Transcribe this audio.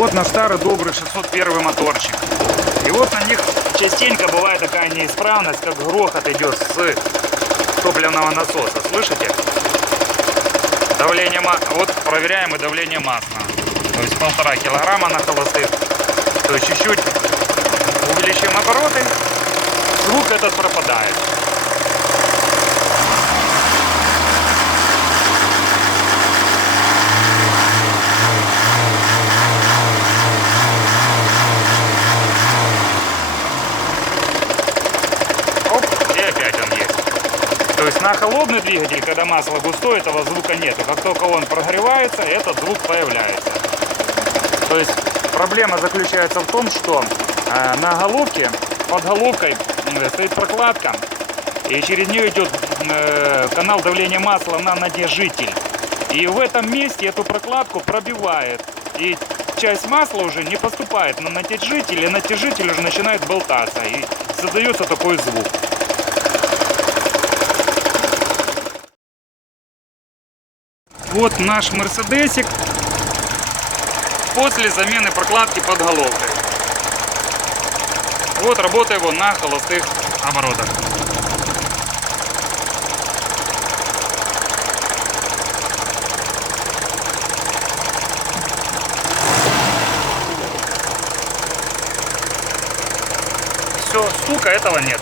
Вот наш старый добрый 601 моторчик. И вот на них частенько бывает такая неисправность, как грохот идет с топливного насоса. Слышите? Давление масла. Вот проверяем и давление масла. То есть 1,5 килограмма на холостых. То есть чуть-чуть увеличим обороты, звук этот пропадает. Оп, и опять он есть. То есть на холодный двигатель, когда масло густое, этого звука нету. Как только он прогревается, этот звук появляется. То есть проблема заключается в том, что на головке, под головкой стоит прокладка, и через нее идет канал давления масла на натяжитель. И в этом месте эту прокладку пробивает. И часть масла уже не поступает на натяжитель, и натяжитель уже начинает болтаться. И создается такой звук. Вот наш Мерседесик после замены прокладки под головкой. Вот работа его на холостых оборотах. Все, стука этого нет.